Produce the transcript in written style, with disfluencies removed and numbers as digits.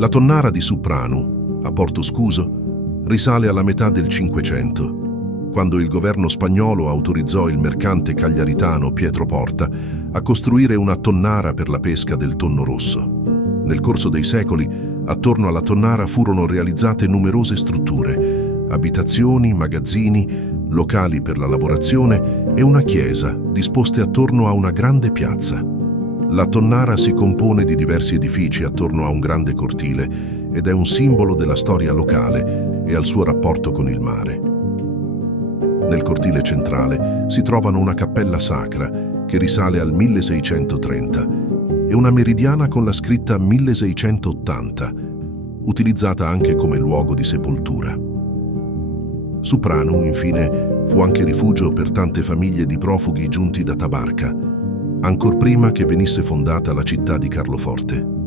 La tonnara di Suppranu, a Porto Scuso, risale alla metà del Cinquecento, quando il governo spagnolo autorizzò il mercante cagliaritano Pietro Porta a costruire una tonnara per la pesca del tonno rosso. Nel corso dei secoli, attorno alla tonnara furono realizzate numerose strutture, abitazioni, magazzini, locali per la lavorazione e una chiesa disposte attorno a una grande piazza. La tonnara si compone di diversi edifici attorno a un grande cortile ed è un simbolo della storia locale e al suo rapporto con il mare. Nel cortile centrale si trovano una cappella sacra che risale al 1630 e una meridiana con la scritta 1680, utilizzata anche come luogo di sepoltura. Suppranu, infine, fu anche rifugio per tante famiglie di profughi giunti da Tabarca, ancor prima che venisse fondata la città di Carloforte.